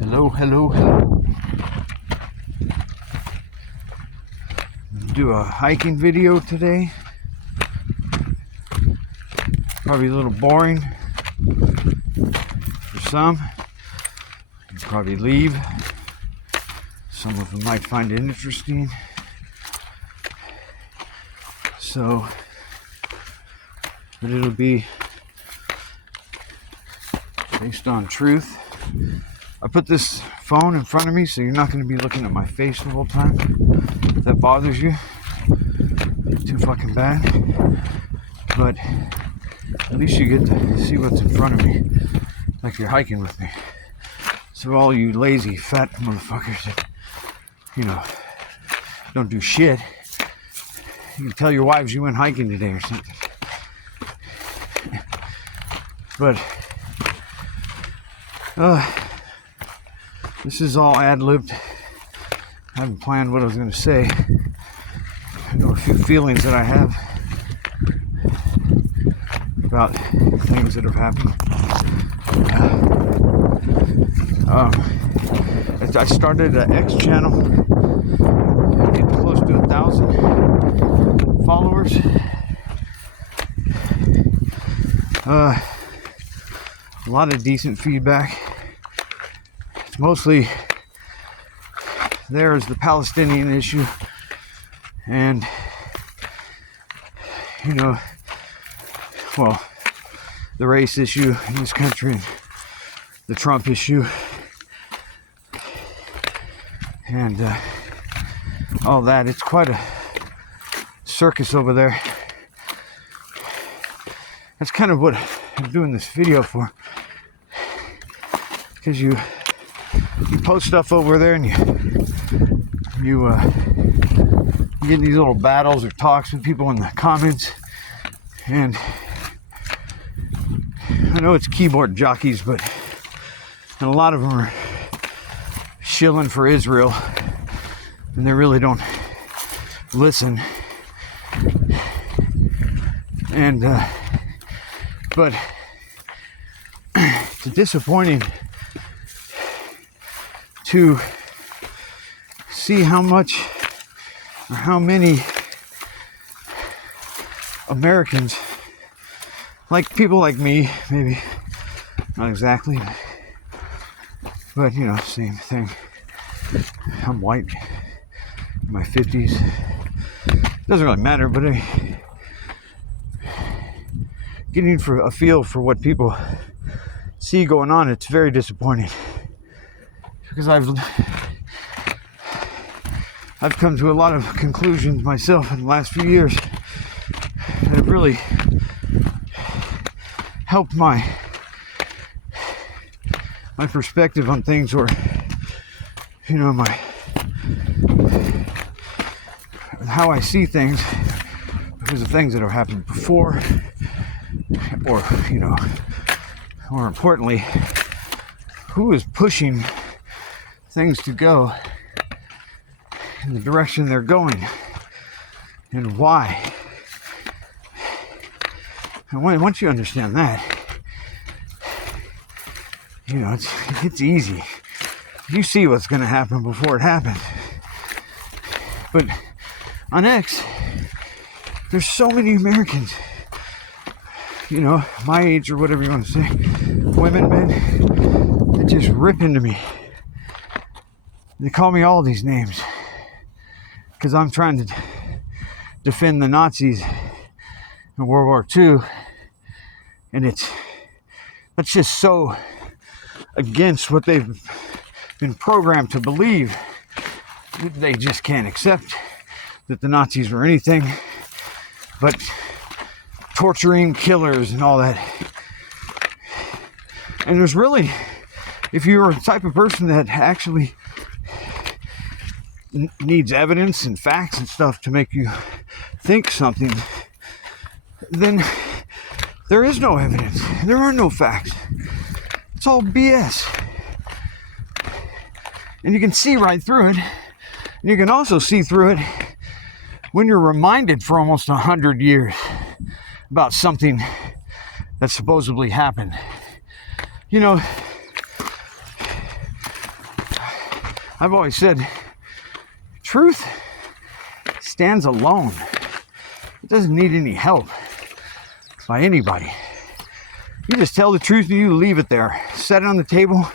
Hello, hello, hello. Do a hiking video today. Probably a little boring for some. You'll probably leave. Some of them might find it interesting. So, but it'll be based on truth. I put this phone in front of me so you're not going to be looking at my face the whole time. If that bothers you, too fucking bad. But at least you get to see what's in front of me, like you're hiking with me. So all you lazy fat motherfuckers that, don't do shit, you can tell your wives you went hiking today or something. But this is all ad-libbed. I haven't planned what I was going to say. I know a few feelings that I have about things that have happened. I started an X channel, getting close to 1,000 followers. A lot of decent feedback. It's mostly there's the Palestinian issue and the race issue in this country, the Trump issue, and all that. It's quite a circus over there. That's kind of what I'm doing this video for, because you post stuff over there and you get these little battles or talks with people in the comments, and I know it's keyboard jockeys, and a lot of them are shilling for Israel, and they really don't listen. And but it's disappointing to see how much or how many Americans, like people like me, maybe not exactly, but same thing. I'm white, in my 50s. Doesn't really matter, but getting for a feel for what people see going on, it's very disappointing, because I've come to a lot of conclusions myself in the last few years that have really helped my perspective on things, or my how I see things, because of things that have happened before, or more importantly, who is pushing things to go in the direction they're going, and why. And once you understand that, it's easy. You see what's going to happen before it happens. But on X, there's so many Americans, my age or whatever you want to say, women, men, that just rip into me. They call me all these names because I'm trying to defend the Nazis in World War II, and that's just so against what they've been programmed to believe. They just can't accept that the Nazis were anything but torturing killers and all that. And there's really, if you're a type of person that actually needs evidence and facts and stuff to make you think something, then there is no evidence. There are no facts. It's all BS. And you can see right through it. And you can also see through it when you're reminded for almost 100 years about something that supposedly happened. You know, I've always said, truth stands alone. It doesn't need any help by anybody. You just tell the truth and you leave it there. Set it on the table,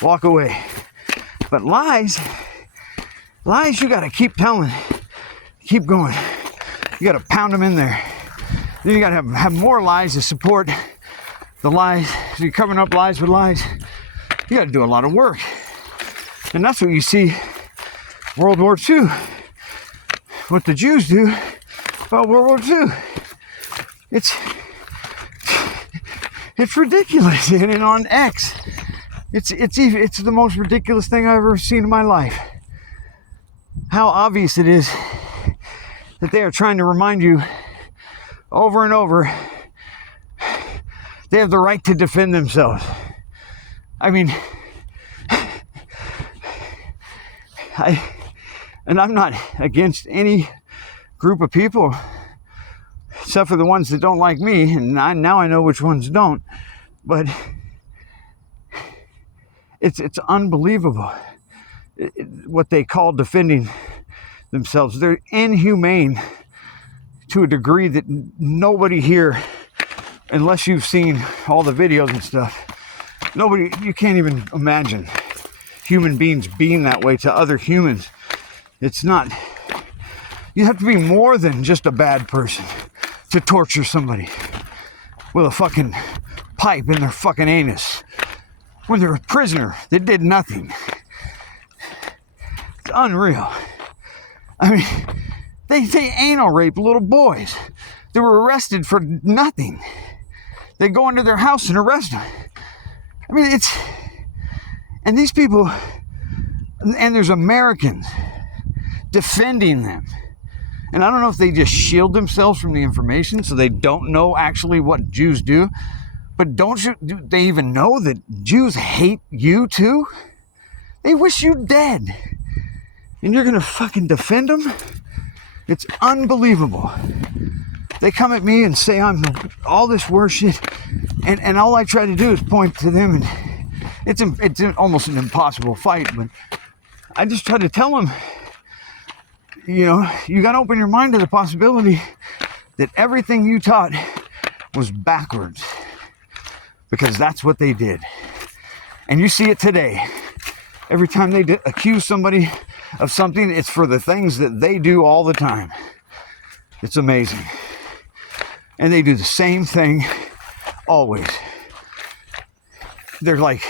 walk away. But lies, you gotta keep telling, keep going. You gotta pound them in there. Then you gotta have more lies to support the lies. So you're covering up lies with lies. You gotta do a lot of work. And that's what you see World War II. What the Jews do about World War II. It's ridiculous. And on X, it's the most ridiculous thing I've ever seen in my life. How obvious it is that they are trying to remind you over and over they have the right to defend themselves. I mean, I'm not against any group of people except for the ones that don't like me, and now I know which ones don't. But it's unbelievable what they call defending themselves. They're inhumane to a degree that nobody here, unless you've seen all the videos and stuff, you can't even imagine human beings being that way to other humans. It's not. You have to be more than just a bad person to torture somebody with a fucking pipe in their fucking anus when they're a prisoner that did nothing. It's unreal. I mean, they anal rape little boys. They were arrested for nothing. They go into their house and arrest them. I mean, and these people, and there's Americans defending them. And I don't know if they just shield themselves from the information so they don't know actually what Jews do. But do they even know that Jews hate you too? They wish you dead. And you're going to fucking defend them? It's unbelievable. They come at me and say I'm all this worse shit. And all I try to do is point to them. And it's almost an impossible fight. But I just try to tell them, you know, you got to open your mind to the possibility that everything you taught was backwards. Because that's what they did. And you see it today. Every time they accuse somebody of something, it's for the things that they do all the time. It's amazing. And they do the same thing always. They're like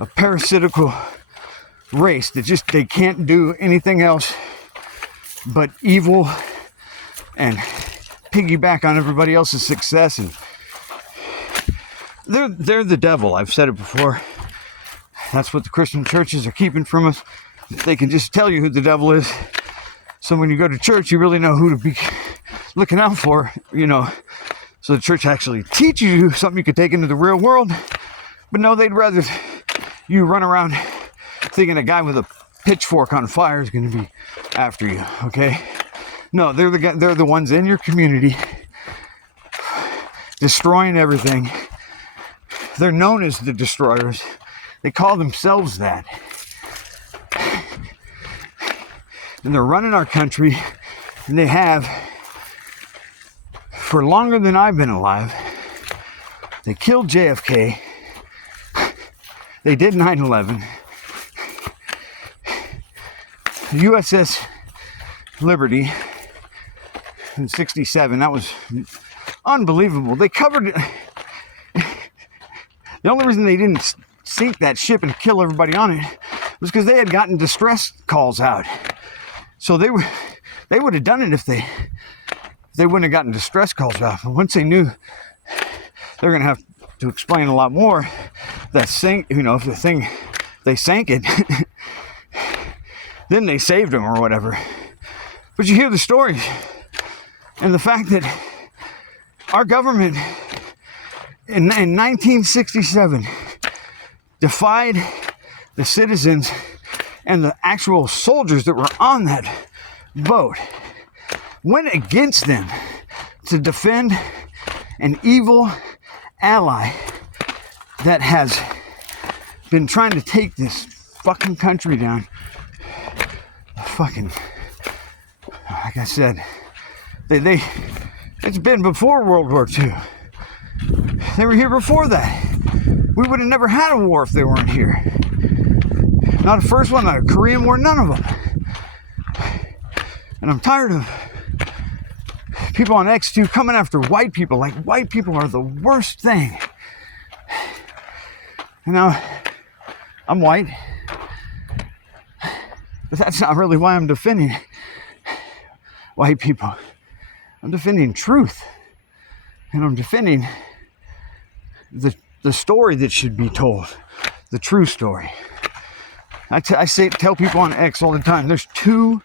a parasitical race that they can't do anything else but evil and piggyback on everybody else's success. And they're the devil. I've said it before. That's what the Christian churches are keeping from us. They can just tell you who the devil is. So when you go to church, you really know who to be looking out for, you know. So the church actually teaches you something you could take into the real world. But no, they'd rather you run around thinking a guy with a pitchfork on fire is going to be after you, okay? No, they're the ones in your community destroying everything. They're known as the destroyers. They call themselves that. And they're running our country, and they have for longer than I've been alive. They killed JFK. They did 9/11. The USS Liberty in 67, that was unbelievable. They covered it. The only reason they didn't sink that ship and kill everybody on it was because they had gotten distress calls out. So they would have done it if they wouldn't have gotten distress calls out. But once they knew they're going to have to explain a lot more, that sink, you know, if the thing, they sank it, then they saved them or whatever. But you hear the stories and the fact that our government in 1967 defied the citizens and the actual soldiers that were on that boat, went against them to defend an evil ally that has been trying to take this fucking country down. Fucking, like I said, it's been before World War II. They were here before that. We would have never had a war if they weren't here. Not the first one, not a Korean War, none of them. And I'm tired of people on X2 coming after white people like white people are the worst thing. And now, I'm white, but that's not really why I'm defending white people. I'm defending truth. And I'm defending the story that should be told, the true story. I tell people on X all the time, there's two